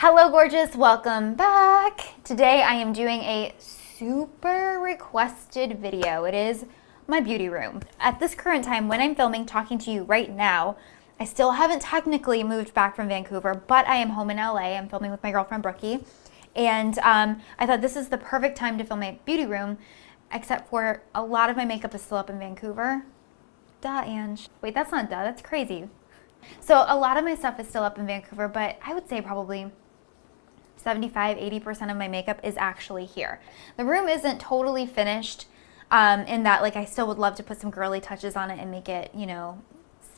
Hello gorgeous, welcome back. Today I am doing a super requested video. It is my beauty room. At this current time when I'm filming, talking to you right now, I still haven't technically moved back from Vancouver, but I am home in LA. I'm filming with my girlfriend Brookie. And I thought this is the perfect time to film my beauty room, except for a lot of my makeup is still up in Vancouver. Duh, Ange. Wait, that's not duh, that's crazy. So a lot of my stuff is still up in Vancouver, but I would say probably 75–80% of my makeup is actually here. The room isn't totally finished in that, like, I still would love to put some girly touches on it and make it, you know,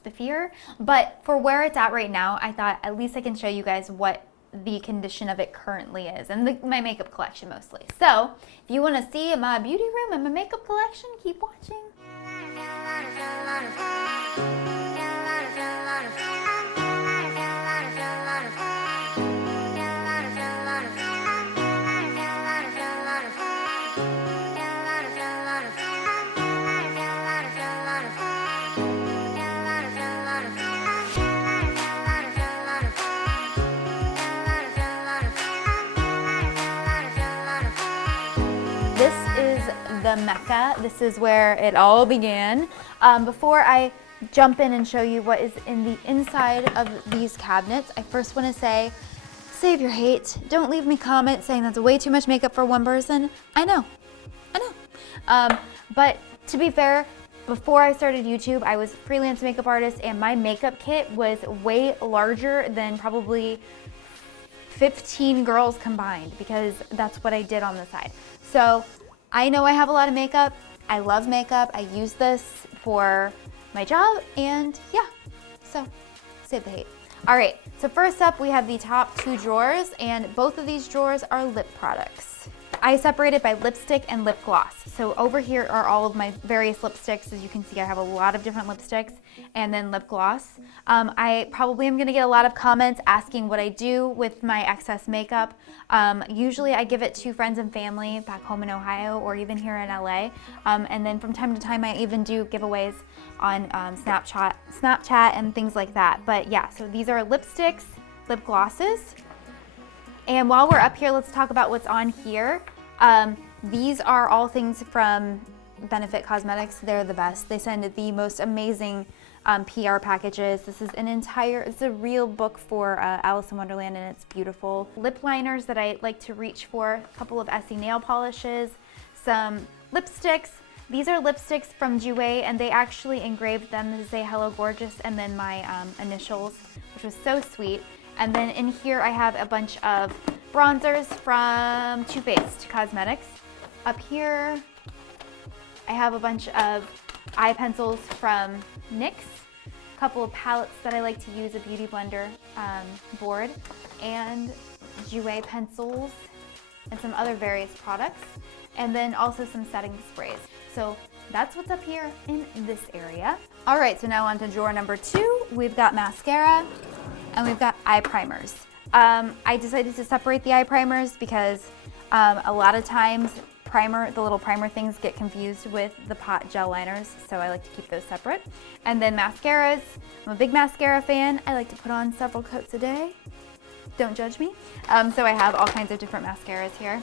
spiffier. But for where it's at right now, I thought at least I can show you guys what the condition of it currently is, and my makeup collection mostly. So if you want to see my beauty room and my makeup collection, keep watching. This is the Mecca. This is where it all began. Before I jump in and show you what is in the inside of these cabinets, I first want to say, save your hate. Don't leave me comments saying that's way too much makeup for one person. I know. But to be fair, before I started YouTube, I was a freelance makeup artist, and my makeup kit was way larger than probably 15 girls combined, because that's what I did on the side. So I know I have a lot of makeup. I love makeup. I use this for my job, and yeah, so save the hate. All right, so first up we have the top two drawers, and both of these drawers are lip products. I separated by lipstick and lip gloss. So over here are all of my various lipsticks. As you can see, I have a lot of different lipsticks, and then lip gloss. I probably am gonna get a lot of comments asking what I do with my excess makeup. Usually I give it to friends and family back home in Ohio or even here in LA. And then from time to time I even do giveaways on Snapchat and things like that. But yeah, so these are lipsticks, lip glosses. And while we're up here, let's talk about what's on here. These are all things from Benefit Cosmetics. They're the best. They send the most amazing PR packages. This is it's a real book for Alice in Wonderland, and it's beautiful. Lip liners that I like to reach for, a couple of Essie nail polishes, some lipsticks. These are lipsticks from Jouer, and they actually engraved them to say hello gorgeous and then my initials, which was so sweet. And then in here I have a bunch of bronzers from Too Faced Cosmetics. Up here I have a bunch of eye pencils from NYX, a couple of palettes that I like to use, a Beauty Blender board, and Jouer pencils, and some other various products, and then also some setting sprays. So that's what's up here in this area. All right, so now on to drawer number 2. We've got mascara, and we've got eye primers. I decided to separate the eye primers because a lot of times the little primer things get confused with the pot gel liners, so I like to keep those separate. And then mascaras. I'm a big mascara fan. I like to put on several coats a day. Don't judge me. So I have all kinds of different mascaras here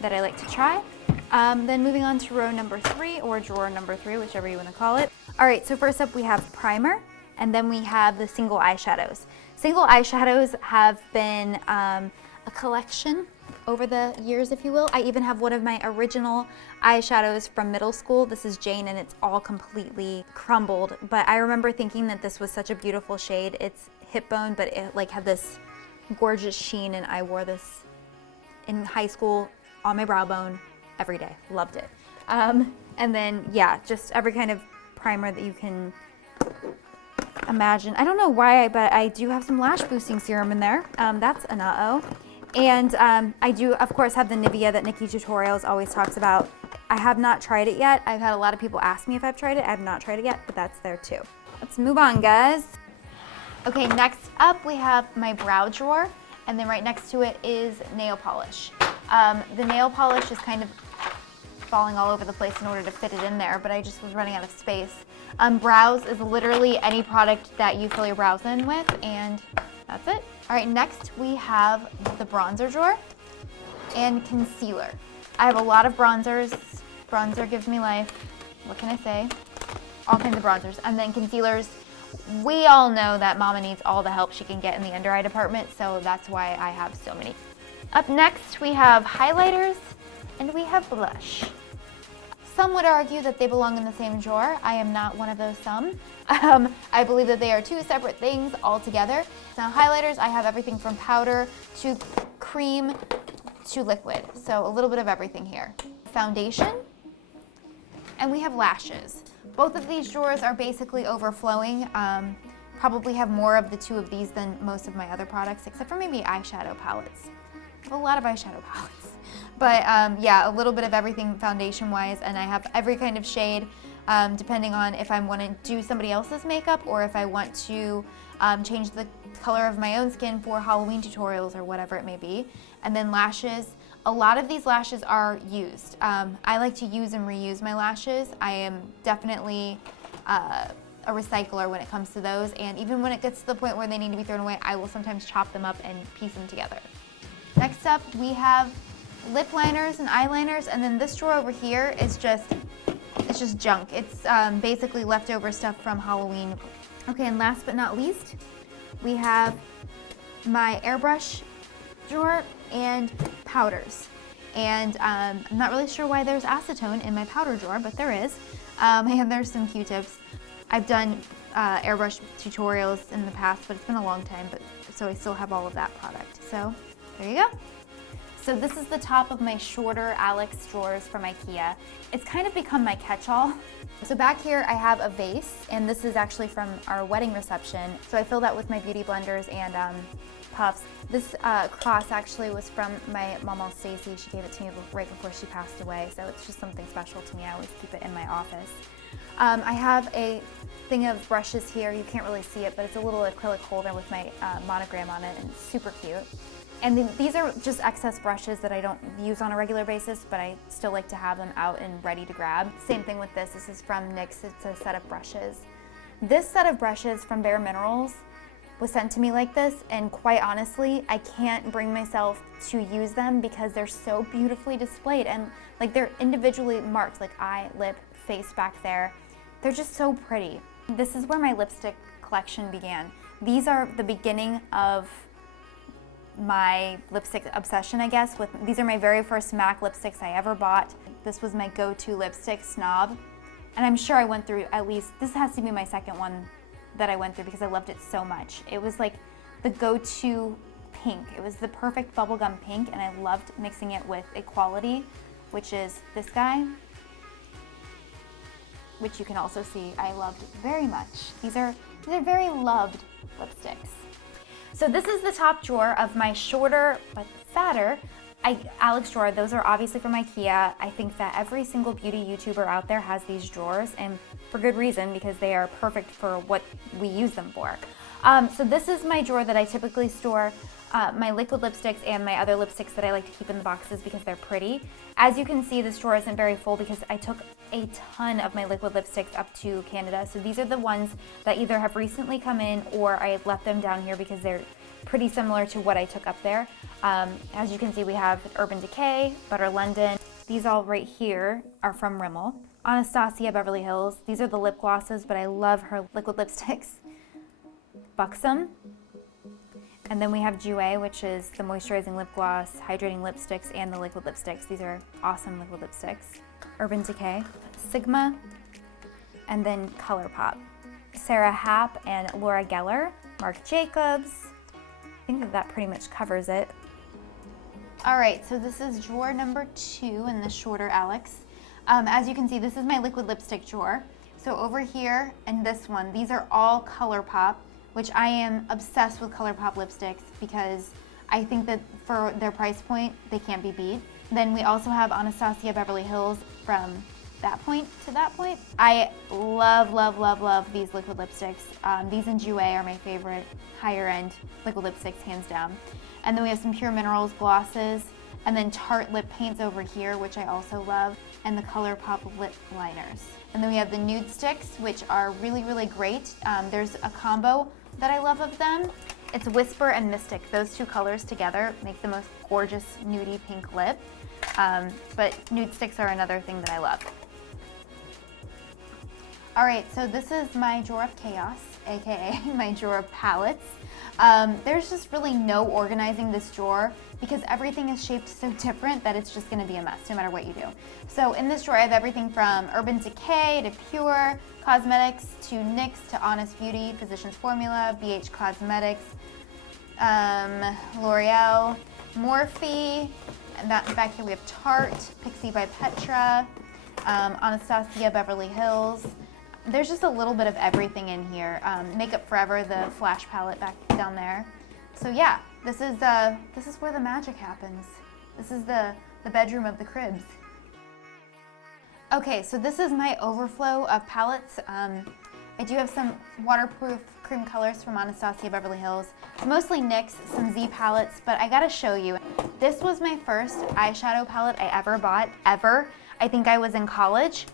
that I like to try. Then moving on to row number 3, or drawer number 3, whichever you want to call it. All right, so first up we have primer, and then we have the single eyeshadows. Single eyeshadows have been a collection over the years, if you will. I even have one of my original eyeshadows from middle school. This is Jane, and it's all completely crumbled, but I remember thinking that this was such a beautiful shade. It's hip bone, but it like had this gorgeous sheen, and I wore this in high school on my brow bone every day. Loved it. And then yeah, just every kind of primer that you can imagine. I don't know why, but I do have some lash boosting serum in there. That's an uh-oh. And I do, of course, have the Nivea that Nikki Tutorials always talks about. I have not tried it yet. I've had a lot of people ask me if I've tried it. I have not tried it yet, but that's there too. Let's move on, guys. Okay, next up we have my brow drawer, and then right next to it is nail polish. The nail polish is kind of falling all over the place in order to fit it in there, but I just was running out of space. Brows is literally any product that you fill your brows in with, and that's it. All right, next we have the bronzer drawer and concealer. I have a lot of bronzers. Bronzer gives me life. What can I say? All kinds of bronzers. And then concealers. We all know that Mama needs all the help she can get in the under eye department, so that's why I have so many. Up next, we have highlighters and we have blush. Some would argue that they belong in the same drawer. I am not one of those some. I believe that they are two separate things altogether. Now highlighters, I have everything from powder to cream to liquid. So a little bit of everything here. Foundation, and we have lashes. Both of these drawers are basically overflowing. Probably have more of the two of these than most of my other products, except for maybe eyeshadow palettes. I have a lot of eyeshadow palettes. But yeah, a little bit of everything foundation-wise, and I have every kind of shade, depending on if I want to do somebody else's makeup or if I want to change the color of my own skin for Halloween tutorials or whatever it may be. And then lashes. A lot of these lashes are used. I like to use and reuse my lashes. I am definitely a recycler when it comes to those, and even when it gets to the point where they need to be thrown away, I will sometimes chop them up and piece them together. Next up, we have lip liners and eyeliners, and then this drawer over here is just junk. It's basically leftover stuff from Halloween. Okay, and last but not least, we have my airbrush drawer and powders. And I'm not really sure why there's acetone in my powder drawer, but there is. And there's some Q-tips. I've done airbrush tutorials in the past, but it's been a long time, so I still have all of that product. So there you go. So this is the top of my shorter Alex drawers from IKEA. It's kind of become my catch-all. So back here I have a vase, and this is actually from our wedding reception. So I fill that with my beauty blenders and puffs. This cross actually was from my mama Stacy. She gave it to me right before she passed away, so it's just something special to me. I always keep it in my office. I have a thing of brushes here. You can't really see it, but it's a little acrylic holder with my monogram on it, and it's super cute. And then these are just excess brushes that I don't use on a regular basis, but I still like to have them out and ready to grab. Same thing with this. This is from NYX. It's a set of brushes. This set of brushes from Bare Minerals was sent to me like this, and quite honestly, I can't bring myself to use them because they're so beautifully displayed, and like they're individually marked, like eye, lip, face back there. They're just so pretty. This is where my lipstick collection began. These are the beginning of my lipstick obsession, I guess. These are my very first MAC lipsticks I ever bought. This was my go-to lipstick, Snob. And I'm sure I went through at least, this has to be my second one that I went through because I loved it so much. It was like the go-to pink. It was the perfect bubblegum pink, and I loved mixing it with Equality, which is this guy, which you can also see I loved very much. These are very loved lipsticks. So this is the top drawer of my shorter but fatter Alex drawer. Those are obviously from IKEA. I think that every single beauty YouTuber out there has these drawers, and for good reason, because they are perfect for what we use them for. So this is my drawer that I typically store my liquid lipsticks and my other lipsticks that I like to keep in the boxes because they're pretty. As you can see, this drawer isn't very full because I took a ton of my liquid lipsticks up to Canada. So these are the ones that either have recently come in or I left them down here because they're pretty similar to what I took up there. As you can see, we have Urban Decay, Butter London. These all right here are from Rimmel. Anastasia Beverly Hills. These are the lip glosses, but I love her liquid lipsticks. Buxom. And then we have Jouer, which is the moisturizing lip gloss, hydrating lipsticks, and the liquid lipsticks. These are awesome liquid lipsticks. Urban Decay, Sigma, and then ColourPop. Sarah Happ and Laura Geller, Marc Jacobs. I think that pretty much covers it. All right, so this is drawer number 2 in the shorter Alex. As you can see, this is my liquid lipstick drawer. So over here and this one, these are all ColourPop, which I am obsessed with ColourPop lipsticks because I think that for their price point, they can't be beat. Then we also have Anastasia Beverly Hills from that point to that point. I love, love, love, love these liquid lipsticks. These and Jouer are my favorite higher end liquid lipsticks, hands down. And then we have some Pure Minerals glosses, and then Tarte lip paints over here, which I also love, and the ColourPop lip liners. And then we have the nude sticks, which are really, really great. There's a combo that I love of them. It's Whisper and Mystic. Those two colors together make the most gorgeous nudie pink lip. But nude sticks are another thing that I love. All right, so this is my drawer of chaos, AKA my drawer of palettes. There's just really no organizing this drawer because everything is shaped so different that it's just gonna be a mess no matter what you do. So in this drawer, I have everything from Urban Decay to Pure Cosmetics to NYX to Honest Beauty, Physicians Formula, BH Cosmetics, L'Oreal, Morphe, and back here we have Tarte, Pixie by Petra, Anastasia Beverly Hills. There's just a little bit of everything in here. Makeup Forever, the Flash palette back down there. So yeah, this is where the magic happens. This is the bedroom of the cribs. Okay, so this is my overflow of palettes. I do have some waterproof cream colors from Anastasia Beverly Hills. It's mostly NYX, some Z palettes, but I gotta show you. This was my first eyeshadow palette I ever bought, ever. I think I was in college,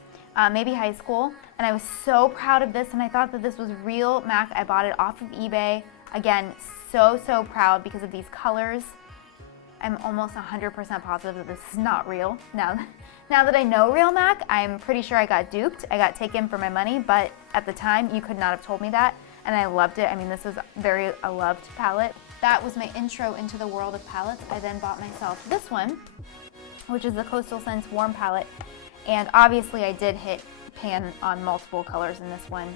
maybe high school, and I was so proud of this, and I thought that this was real MAC. I bought it off of eBay. Again, so proud because of these colors. I'm almost 100% positive that this is not real. Now that I know real MAC, I'm pretty sure I got duped. I got taken for my money, but at the time, you could not have told me that, and I loved it. I mean, this was a loved palette. That was my intro into the world of palettes. I then bought myself this one, which is the Coastal Scents Warm palette, and obviously I did hit pan on multiple colors in this one.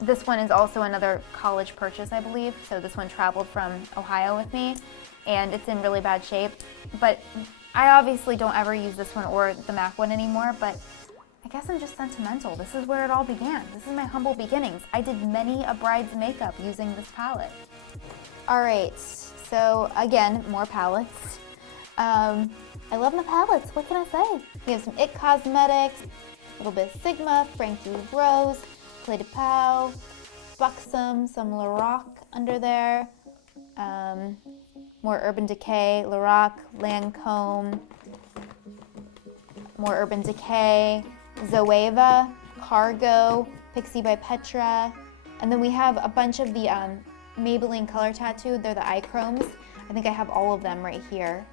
This one is also another college purchase, I believe, so this one traveled from Ohio with me, and it's in really bad shape, but I obviously don't ever use this one or the MAC one anymore, but I guess I'm just sentimental. This is where it all began. This is my humble beginnings. I did many a bride's makeup using this palette. All right, so again, more palettes. I love my palettes, what can I say? We have some IT Cosmetics, a little bit of Sigma, Frankie Rose, Clé de Pau, Buxom, some Lorac under there, more Urban Decay, Lorac, Lancome, more Urban Decay, Zoeva, Cargo, Pixie by Petra, and then we have a bunch of the Maybelline Color Tattoo. They're the eye chromes. I think I have all of them right here.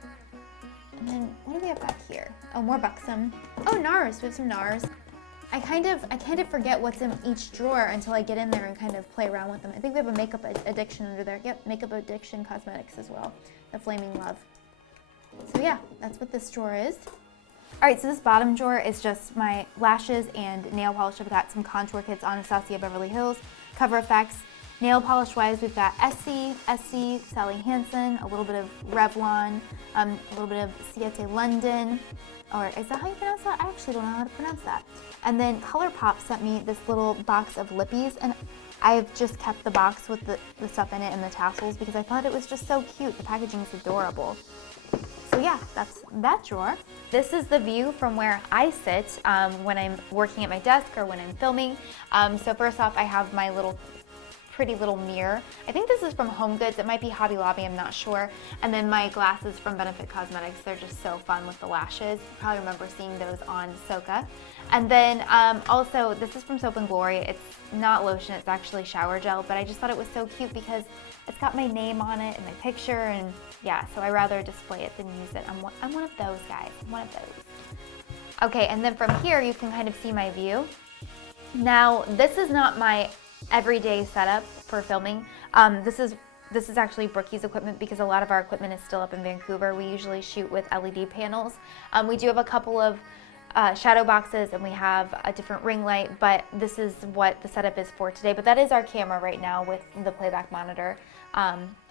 And then what do we have back here? Oh, more Buxom. Oh, NARS. We have some NARS. I kind of forget what's in each drawer until I get in there and kind of play around with them. I think we have a Makeup Addiction under there. Yep, Makeup Addiction Cosmetics as well. The Flaming Love. So yeah, that's what this drawer is. All right, so this bottom drawer is just my lashes and nail polish. I've got some contour kits, Anastasia Beverly Hills, Cover FX. Nail polish wise, we've got Essie, Sally Hansen, a little bit of Revlon, a little bit of Ciete London, or is that how you pronounce that? I actually don't know how to pronounce that. And then ColourPop sent me this little box of Lippies, and I've just kept the box with the stuff in it and the tassels because I thought it was just so cute. The packaging is adorable. So yeah, that's that drawer. This is the view from where I sit when I'm working at my desk or when I'm filming. So first off, I have my pretty little mirror. I think this is from Home Goods. It might be Hobby Lobby, I'm not sure. And then my glasses from Benefit Cosmetics. They're just so fun with the lashes. You probably remember seeing those on Soka. And then also, this is from Soap & Glory. It's not lotion, it's actually shower gel, but I just thought it was so cute because it's got my name on it and my picture, and yeah, so I rather display it than use it. I'm one of those guys, I'm one of those. Okay, and then from here, you can kind of see my view. Now, this is not my everyday setup for filming. This is actually Brookie's equipment because a lot of our equipment is still up in Vancouver. We usually shoot with LED panels. We do have a couple of shadow boxes and we have a different ring light, but this is what the setup is for today. But that is our camera right now with the playback monitor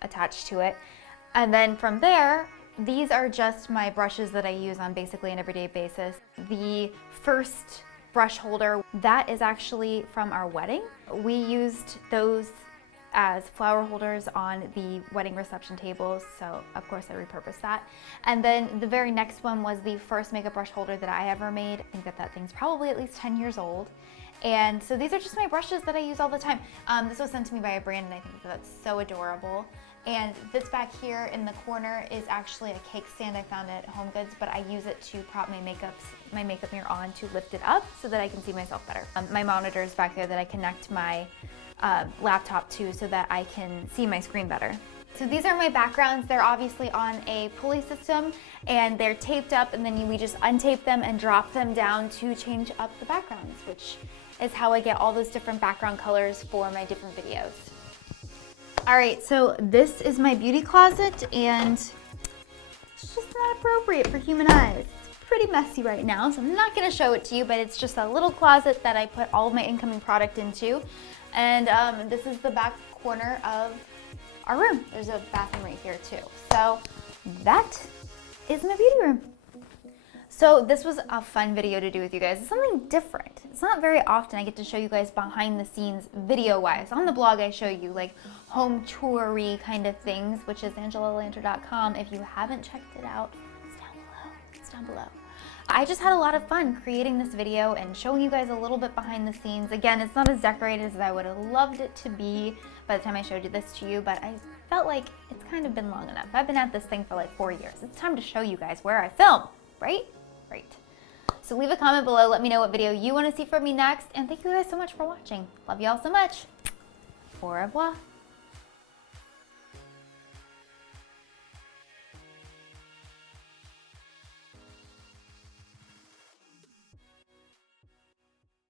attached to it. And then from there, these are just my brushes that I use on basically an everyday basis. The first brush holder, that is actually from our wedding. We used those as flower holders on the wedding reception tables, so of course I repurposed that. And then the very next one was the first makeup brush holder that I ever made. I think that thing's probably at least 10 years old. And so these are just my brushes that I use all the time. This was sent to me by a brand and I think that's so adorable. And this back here in the corner is actually a cake stand I found at Home Goods, but I use it to prop my makeup mirror on to lift it up so that I can see myself better. My monitor is back there that I connect my laptop too so that I can see my screen better. So these are my backgrounds. They're obviously on a pulley system and they're taped up, and then we just untape them and drop them down to change up the backgrounds, which is how I get all those different background colors for my different videos. All right, so this is my beauty closet, and it's just not appropriate for human eyes. It's pretty messy right now, so I'm not gonna show it to you, but it's just a little closet that I put all of my incoming product into. And this is the back corner of our room. There's a bathroom right here too. So that is my beauty room. So this was a fun video to do with you guys. It's something different. It's not very often I get to show you guys behind the scenes video-wise. On the blog I show you like home tour-y kind of things, which is angelalanter.com. If you haven't checked it out, it's down below. It's down below. I just had a lot of fun creating this video and showing you guys a little bit behind the scenes. Again, it's not as decorated as I would have loved it to be by the time I showed this to you, but I felt like it's kind of been long enough. I've been at this thing for like 4 years. It's time to show you guys where I film, right? Right. So leave a comment below, let me know what video you want to see from me next, and thank you guys so much for watching. Love you all so much. Au revoir.